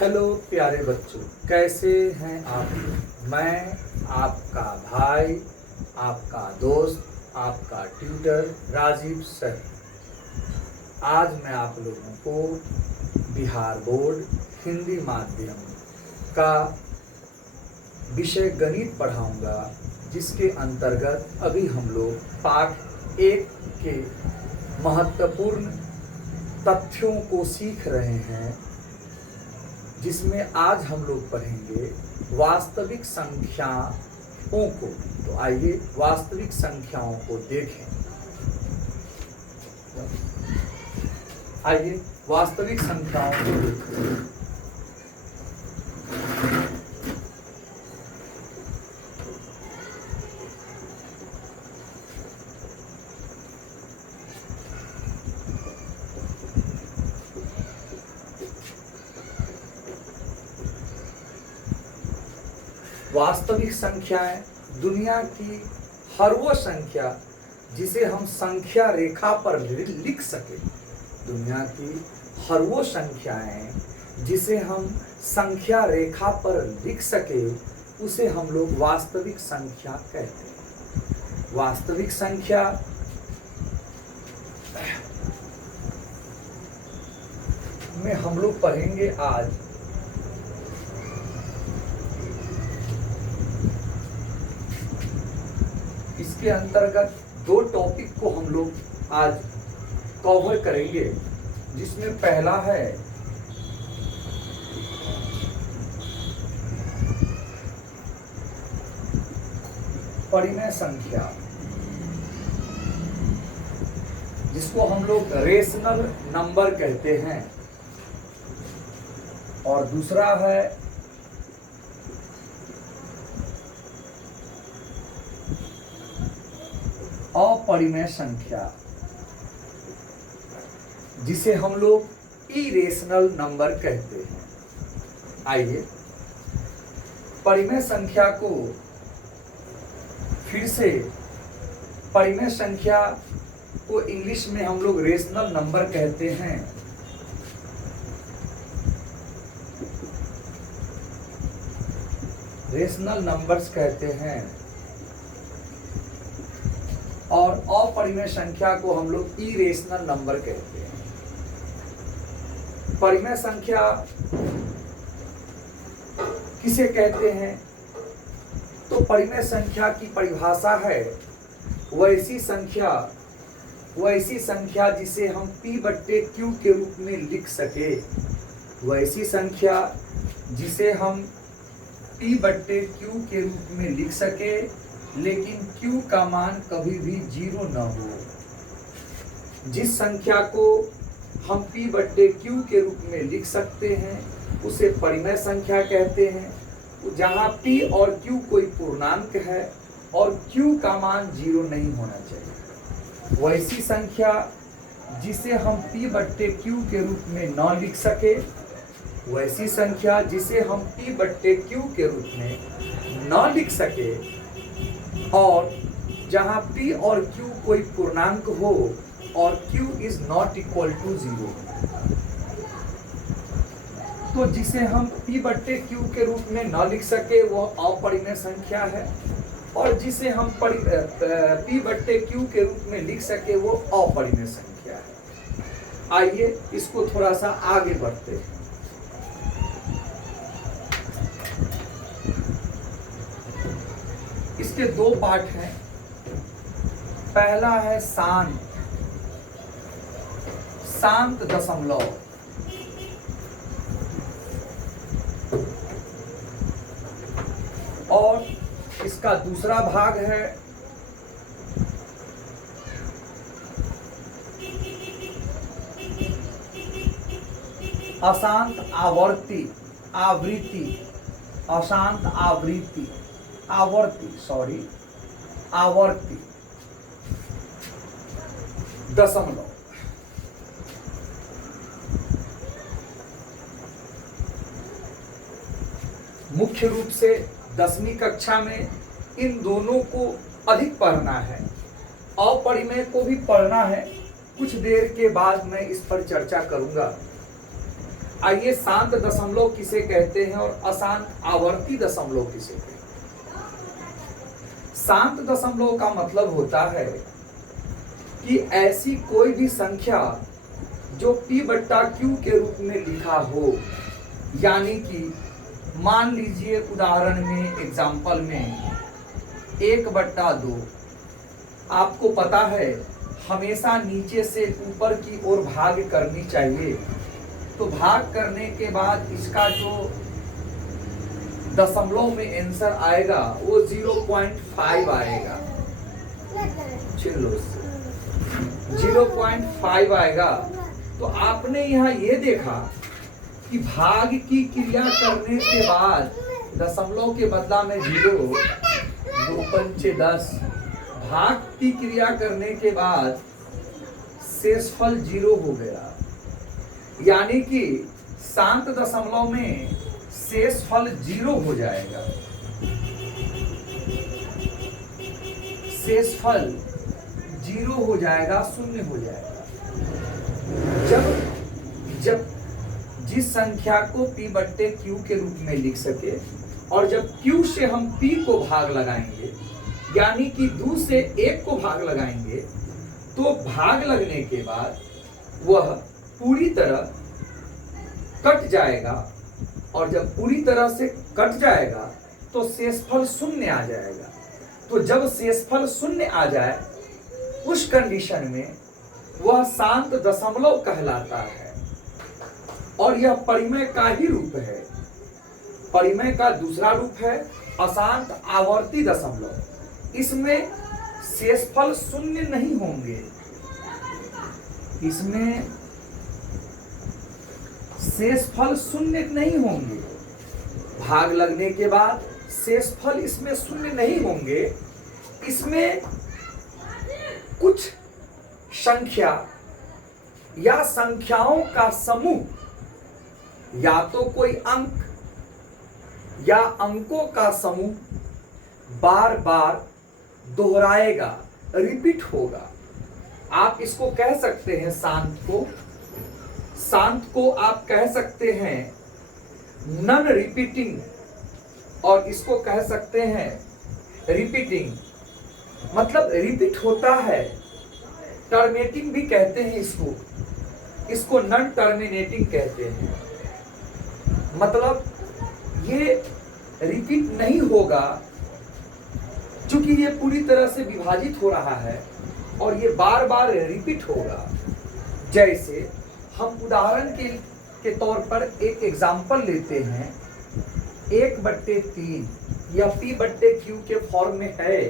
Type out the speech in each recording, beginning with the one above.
Hello प्यारे बच्चों, कैसे हैं आप लोग। मैं आपका भाई, आपका दोस्त, आपका ट्यूटर राजीव सर। आज मैं आप लोगों को बिहार बोर्ड हिंदी माध्यम का विषय गणित पढ़ाऊंगा, जिसके अंतर्गत अभी हम लोग पाठ 1 के महत्वपूर्ण तथ्यों को सीख रहे हैं, जिसमें आज हम लोग पढ़ेंगे वास्तविक संख्याओं को। तो आइए वास्तविक संख्याओं को देखें। आइए वास्तविक संख्याओं को देखें। वास्तविक संख्याएं दुनिया की हर वो संख्या जिसे हम संख्या रेखा पर लिख सके। दुनिया की हर वो संख्याएं जिसे हम संख्या रेखा पर लिख सके, उसे हम लोग वास्तविक संख्या कहते हैं। वास्तविक संख्या में हम लोग पढ़ेंगे आज इसके अंतर्गत 2 टॉपिक को हम लोग आज कवर करेंगे, जिसमें पहला है परिमेय संख्या, जिसको हम लोग रेशनल नंबर कहते हैं, और दूसरा है अपरिमेय संख्या, जिसे हम लोग इरेशनल नंबर कहते हैं। आइए परिमेय संख्या को फिर से, परिमेय संख्या को इंग्लिश में हम लोग रेशनल नंबर कहते हैं। रेशनल नंबर्स कहते हैं, और अपरिमेय संख्या को हम लोग इरेशनल नंबर कहते हैं। परिमेय संख्या किसे कहते हैं? तो परिमेय संख्या की परिभाषा है वैसी संख्या जिसे हम P/Q के रूप में लिख सके। वैसी संख्या जिसे हम P/Q के रूप में लिख सके, लेकिन Q का मान कभी भी 0 न हो। जिस संख्या को हम P/Q के रूप में लिख सकते हैं, उसे परिमेय संख्या कहते हैं। जहाँ P और Q कोई पूर्णांक है और Q का मान 0 नहीं होना चाहिए। वैसी संख्या जिसे हम P/Q के रूप में न लिख सके, वैसी संख्या जिसे हम P/Q के रूप में न लिख सके, और जहाँ P और Q कोई पूर्णांक हो और Q is not equal to 0, तो जिसे हम P/Q के रूप में न लिख सके वह अपरिमेय संख्या है, और जिसे हम P/Q के रूप में लिख सके वो अपरिमेय संख्या है। आइए इसको थोड़ा सा आगे बढ़ते हैं। इसके 2 पार्ट हैं। पहला है शांत दशमलव, और इसका दूसरा भाग है अशांत आवृत्ति, आवर्ती दशमलव। मुख्य रूप से 10वीं कक्षा में इन दोनों को अधिक पढ़ना है, अपरिमेय को भी पढ़ना है। कुछ देर के बाद मैं इस पर चर्चा करूंगा। आइए शांत दशमलव किसे कहते हैं और अशांत आवर्ती दशमलव किसे कहते हैं। शांत दशमलव का मतलब होता है कि ऐसी कोई भी संख्या जो p बट्टा q के रूप में लिखा हो, यानी कि मान लीजिए उदाहरण में एग्जाम्पल में 1/2 आपको पता है हमेशा नीचे से ऊपर की ओर भाग करनी चाहिए। तो भाग करने के बाद इसका जो दशमलव में आंसर आएगा वो 0.5 आएगा। चलो 0.5 आएगा। तो आपने यहाँ ये देखा कि भाग की क्रिया करने के बाद दशमलव के बदला में 0, 2 पंचे 10, भाग की क्रिया करने के बाद शेषफल 0 हो गया। यानी कि शांत दशमलव में शेषफल 0 हो जाएगा। शेषफल 0 हो जाएगा, 0 हो जाएगा। जब जिस संख्या को p बट्टे q के रूप में लिख सके और जब q से हम p को भाग लगाएंगे, यानी कि 2 से 1 को भाग लगाएंगे, तो भाग लगने के बाद वह पूरी तरह कट जाएगा। और जब पूरी तरह से कट जाएगा तो शेषफल 0 आ जाएगा। तो जब शेषफल 0 आ जाए उस कंडीशन में वह शांत दशमलव कहलाता है। और यह परिमेय का ही रूप है। परिमेय का दूसरा रूप है अशांत आवर्ती दशमलव। इसमें शेषफल 0 नहीं होंगे। इसमें शेषफल 0 नहीं होंगे। भाग लगने के बाद शेषफल इसमें 0 नहीं होंगे। इसमें कुछ संख्या या संख्याओं का समूह, या तो कोई अंक या अंकों का समूह बार बार दोहराएगा, रिपीट होगा। आप इसको कह सकते हैं शांत को आप कह सकते हैं नॉन रिपीटिंग, और इसको कह सकते हैं रिपीटिंग। मतलब रिपीट होता है। टर्मिनेटिंग भी कहते हैं इसको नॉन टर्मिनेटिंग कहते हैं। मतलब ये रिपीट नहीं होगा, क्योंकि ये पूरी तरह से विभाजित हो रहा है और ये बार बार रिपीट होगा। जैसे हम उदाहरण के तौर पर एक एग्जाम्पल लेते हैं, 1/3 यह p बट्टे q के फॉर्म में है।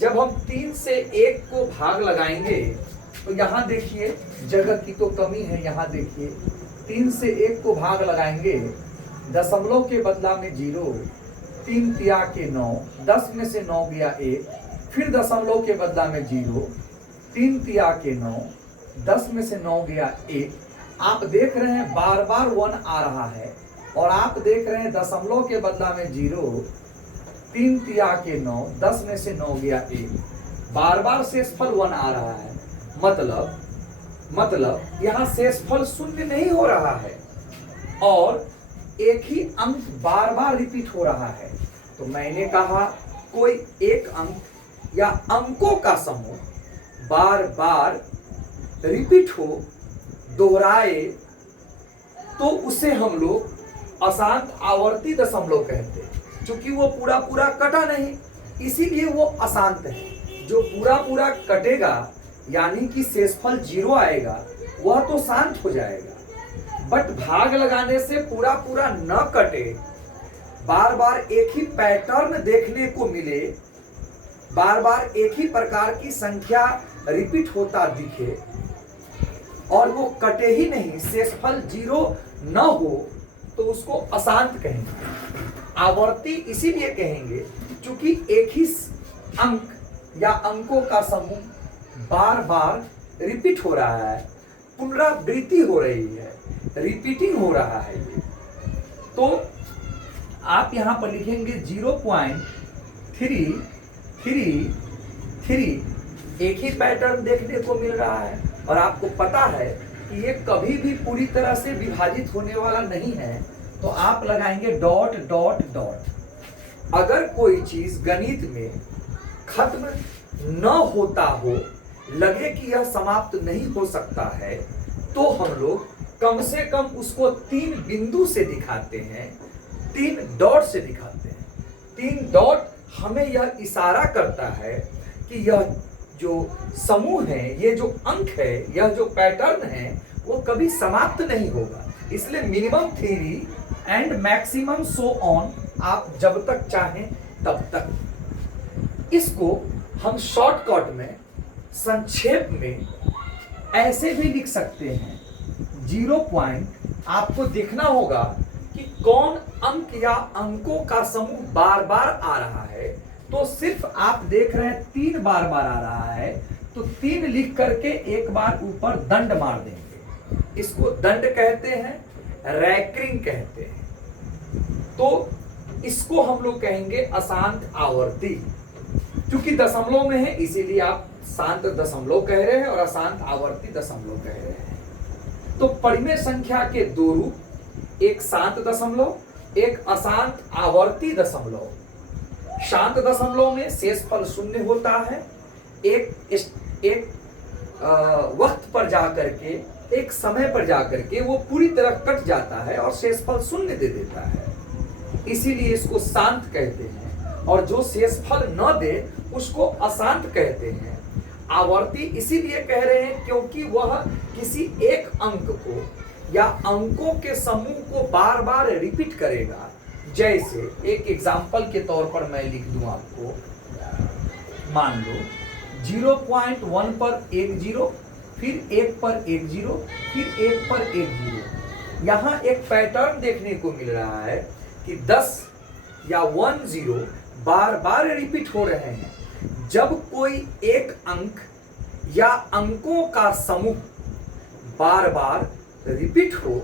जब हम 3 से 1 को भाग लगाएंगे तो यहाँ देखिए जगह की तो कमी है। यहाँ देखिए 3 से 1 को भाग लगाएंगे, दशमलव के बदला में 0, 3 तिया के 9, 10 में से 9 गया 1, फिर दशमलव के बदला में 0, 3 तिया के 9, 10 में से 9 गया 1। आप देख रहे हैं बार बार 1 आ रहा है। और आप देख रहे हैं दशमलव के बदला में 0, 3 तिया के 9, 10 में से 9 गया 1। बार बार शेषफल 1 आ रहा है। मतलब यहाँ शेषफल 0 नहीं हो रहा है और एक ही अंक बार बार रिपीट हो रहा है। तो मैंने कहा कोई एक अंक या अंकों का समूह बार बार रिपीट हो, दोहराए, तो उसे हम लोग अशांत आवर्ती दशमलव कहते हैं। क्योंकि वो पूरा पूरा कटा नहीं, इसीलिए वो अशांत है। जो पूरा पूरा कटेगा यानी कि शेषफल 0 आएगा, वह तो शांत हो जाएगा। बट भाग लगाने से पूरा पूरा न कटे, बार बार एक ही पैटर्न देखने को मिले, बार बार एक ही प्रकार की संख्या रिपीट होता दिखे और वो कटे ही नहीं, शेषफल 0 न हो, तो उसको अशांत कहेंगे। आवर्ती इसीलिए कहेंगे क्योंकि एक ही अंक या अंकों का समूह बार बार रिपीट हो रहा है, पुनरावृत्ति हो रही है, रिपीटिंग हो रहा है। तो आप यहां पर लिखेंगे 0.333। एक ही पैटर्न देखने को मिल रहा है और आपको पता है कि ये कभी भी पूरी तरह से विभाजित होने वाला नहीं है, तो आप लगाएंगे डॉट डॉट डॉट। अगर कोई चीज गणित में खत्म न होता हो, लगे कि यह समाप्त नहीं हो सकता है, तो हम लोग कम से कम उसको 3 बिंदु से दिखाते हैं, 3 डॉट से दिखाते हैं। 3 डॉट हमें यह इशारा करता है कि यह जो समूह है, ये जो अंक है, यह जो पैटर्न है, वो कभी समाप्त नहीं होगा। इसलिए minimum theory and maximum so on, आप जब तक चाहें तब तक। इसको हम शॉर्टकट में, संक्षेप में ऐसे भी लिख सकते हैं। 0 पॉइंट आपको देखना होगा कि कौन अंक या अंकों का समूह बार बार आ रहा है। तो सिर्फ आप देख रहे हैं 3 बार बार आ रहा है, तो 3 लिख करके एक बार ऊपर दंड मार देंगे। इसको दंड कहते हैं, रैकरिंग कहते हैं। तो इसको हम लोग कहेंगे अशांत आवर्ती। क्योंकि दशमलव में है, इसीलिए आप शांत दशमलव कह रहे हैं और अशांत आवर्ती दशमलव कह रहे हैं। तो परिमेय संख्या के 2 रूप, एक शांत दशमलव, एक अशांत आवर्ती दशमलव। शांत दशमलव में शेषफल 0 होता है, एक वक्त पर जाकर के, एक समय पर जाकर के वो पूरी तरह कट जाता है और शेषफल 0 दे देता है, इसीलिए इसको शांत कहते हैं। और जो शेषफल न दे उसको अशांत कहते हैं। आवर्ती इसीलिए कह रहे हैं क्योंकि वह किसी एक अंक को या अंकों के समूह को बार बार रिपीट करेगा। जैसे एक एग्जाम्पल के तौर पर मैं लिख दूं आपको, मान लो 0.1 पर 1 0, फिर 1 पर 1 0, फिर 1 पर 1 0। यहाँ एक पैटर्न देखने को मिल रहा है कि 10 या 1 0 बार बार रिपीट हो रहे हैं। जब कोई एक अंक या अंकों का समूह बार बार रिपीट हो,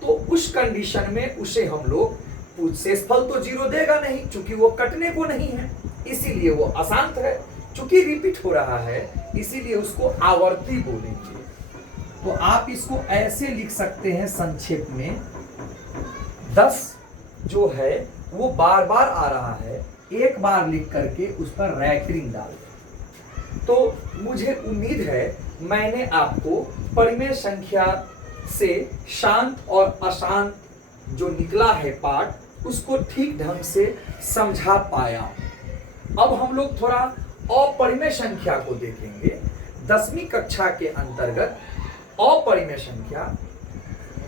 तो उस कंडीशन में उसे हम लोग, शेषफल तो 0 देगा नहीं क्योंकि वो कटने को नहीं है, इसीलिए वो अशांत है। चूंकि रिपीट हो रहा है इसीलिए उसको आवर्ती बोलेंगे। तो आप इसको ऐसे लिख सकते हैं संक्षेप में, 10 जो है वो बार बार आ रहा है, एक बार लिख करके उस पर रैकरिंग डाल दें। तो मुझे उम्मीद है मैंने आपको परिमेय संख्या से शांत और अशांत जो निकला है पाठ, उसको ठीक ढंग से समझा पाया। अब हम लोग थोड़ा अपरिमेय संख्या को देखेंगे। 10वीं कक्षा के अंतर्गत अपरिमेय संख्या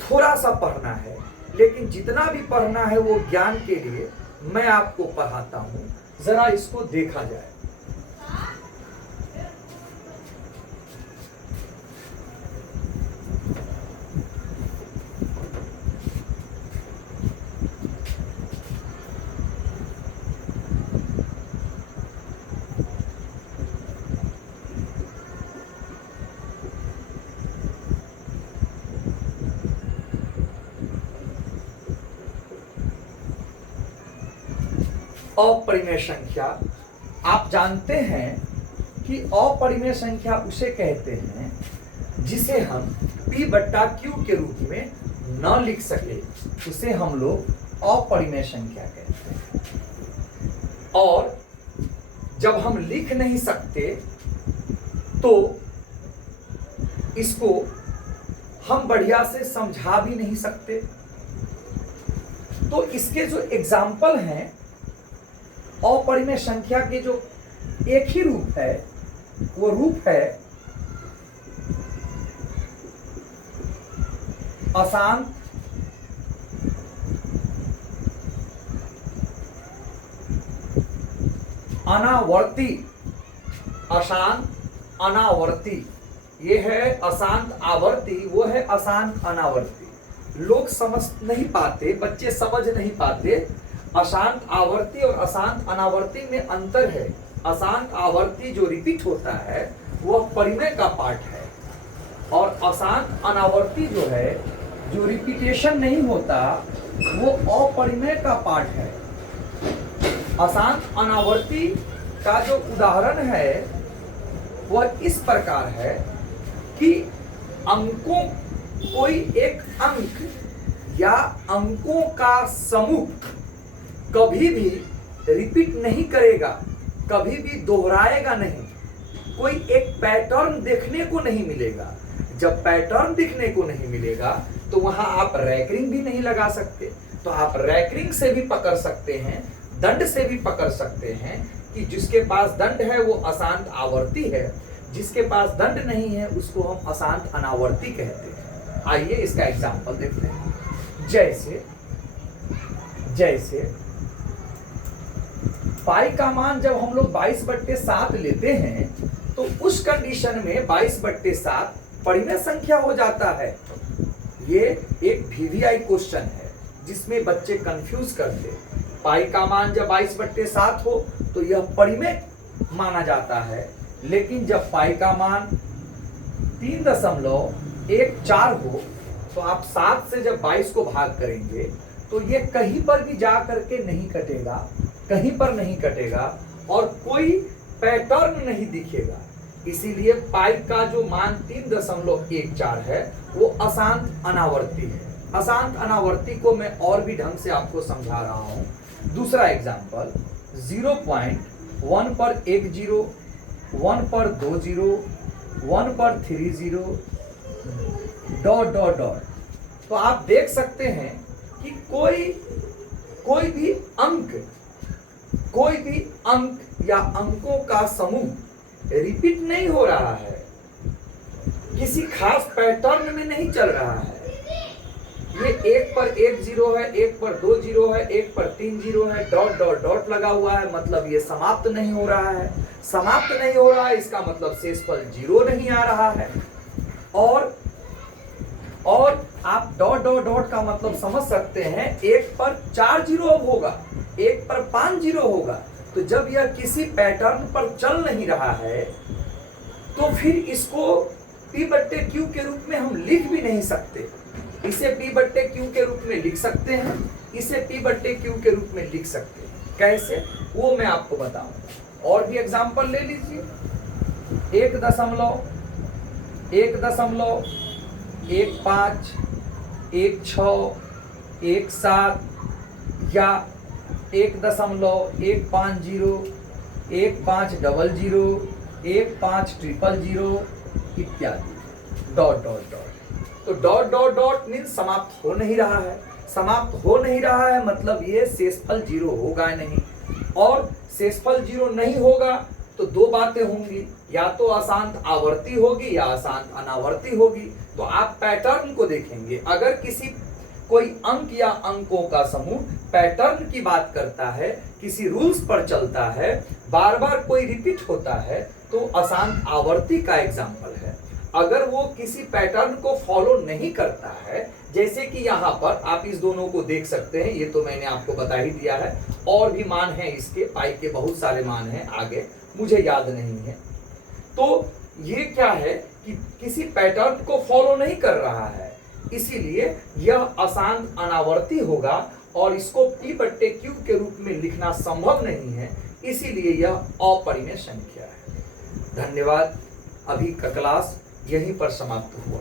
थोड़ा सा पढ़ना है, लेकिन जितना भी पढ़ना है वो ज्ञान के लिए मैं आपको पढ़ाता हूं। जरा इसको देखा जाए। अपरिमेय संख्या, आप जानते हैं कि अपरिमेय संख्या उसे कहते हैं जिसे हम P/Q के रूप में न लिख सके, उसे हम लोग अपरिमेय संख्या कहते हैं। और जब हम लिख नहीं सकते तो इसको हम बढ़िया से समझा भी नहीं सकते। तो इसके जो एग्जाम्पल हैं अपरिमेय संख्या के, जो एक ही रूप है, वो रूप है अशांत, अनावर्ती। अशांत अनावर्ती, ये है अशांत आवर्ती, वो है अशांत अनावर्ती। लोग समझ नहीं पाते, बच्चे समझ नहीं पाते। अशांत आवर्ती और अशांत अनावर्ती में अंतर है। अशांत आवर्ती जो रिपीट होता है वह परिमेय का पार्ट है, और अशांत अनावर्ती जो है, जो रिपीटेशन नहीं होता, वो अपरिमेय का पार्ट है। अशांत अनावर्ती का जो उदाहरण है वह इस प्रकार है कि अंकों कोई एक अंक या अंकों का समूह कभी भी रिपीट नहीं करेगा, कभी भी दोहराएगा नहीं, कोई एक पैटर्न देखने को नहीं मिलेगा। जब पैटर्न दिखने को नहीं मिलेगा तो वहां आप रैकरिंग भी नहीं लगा सकते। तो आप रैकरिंग से भी पकड़ सकते हैं, दंड से भी पकड़ सकते हैं कि जिसके पास दंड है वो अशांत आवर्ती है, जिसके पास दंड नहीं है उसको हम अशांत अनावर्ती कहते हैं। आइए इसका एग्जांपल देखते हैं। जैसे जैसे पाई का मान जब हम लोग 22/7 लेते हैं तो उस कंडीशन में 22/7 परिमेय संख्या हो जाता है। ये एक VVI क्वेश्चन है जिसमें बच्चे कंफ्यूज करते। पाई का मान जब 22/7 हो तो यह परिमेय माना जाता है, लेकिन जब पाई का मान 3.14 हो तो आप 7 से जब 22 को भाग करेंगे तो ये कहीं पर भी जा करके नहीं कटेगा, कहीं पर नहीं कटेगा और कोई पैटर्न नहीं दिखेगा। इसीलिए पाई का जो मान 3.14 है वो अशांत अनावर्ती है। अशांत अनावर्ती को मैं और भी ढंग से आपको समझा रहा हूं। दूसरा एग्जांपल 0.1 पर 1 0, 1 पर 2 0, 1 पर 3 0, ... तो आप देख सकते हैं कि कोई भी अंक या अंकों का समूह रिपीट नहीं हो रहा है, किसी खास पैटर्न में नहीं चल रहा है। ये 1 पर 1 0 है, 1 पर 2 0 है, 1 पर 3 0 है, ... लगा हुआ है, मतलब ये समाप्त नहीं हो रहा है। समाप्त नहीं हो रहा है इसका मतलब शेषफल 0 नहीं आ रहा है। और आप ... का मतलब समझ सकते हैं, 1 पर 4 0 अब होगा, 1 पर 5 0 होगा। तो जब यह किसी पैटर्न पर चल नहीं रहा है तो फिर इसको P/Q के रूप में हम लिख भी नहीं सकते। इसे P/Q के रूप में लिख सकते हैं, इसे P/Q के रूप में लिख सकते हैं। कैसे, वो मैं आपको बताऊं। और भी एग्जांपल ले लीजिए। 1.15, 1.15, 1.6, 1.7 या 1.150, 1.500, 1.500 इत्यादि ... तो ... मीन्स समाप्त हो नहीं रहा है। समाप्त हो नहीं रहा है मतलब ये शेषफल 0 होगा नहीं, और शेषफल 0 नहीं होगा तो दो बातें होंगी, या तो अशांत आवर्ती होगी या अशांत अनावर्ती होगी। तो आप पैटर्न को देखेंगे। अगर कोई अंक या अंकों का समूह पैटर्न की बात करता है, किसी रूल्स पर चलता है, बार बार कोई रिपीट होता है, तो अशांत आवर्ती का एग्जाम्पल है। अगर वो किसी पैटर्न को फॉलो नहीं करता है, जैसे कि यहाँ पर आप इस दोनों को देख सकते हैं, ये तो मैंने आपको बता ही दिया है। और भी मान हैं इसके, पाई के बहुत सारे मान हैं, आगे मुझे याद नहीं है। तो ये क्या है कि किसी पैटर्न को फॉलो नहीं कर रहा है, इसीलिए यह अशांत अनावर्ती होगा और इसको P/Q के रूप में लिखना संभव नहीं है, इसीलिए यह अपरिमेय संख्या है। धन्यवाद। अभी का क्लास यहीं पर समाप्त हुआ।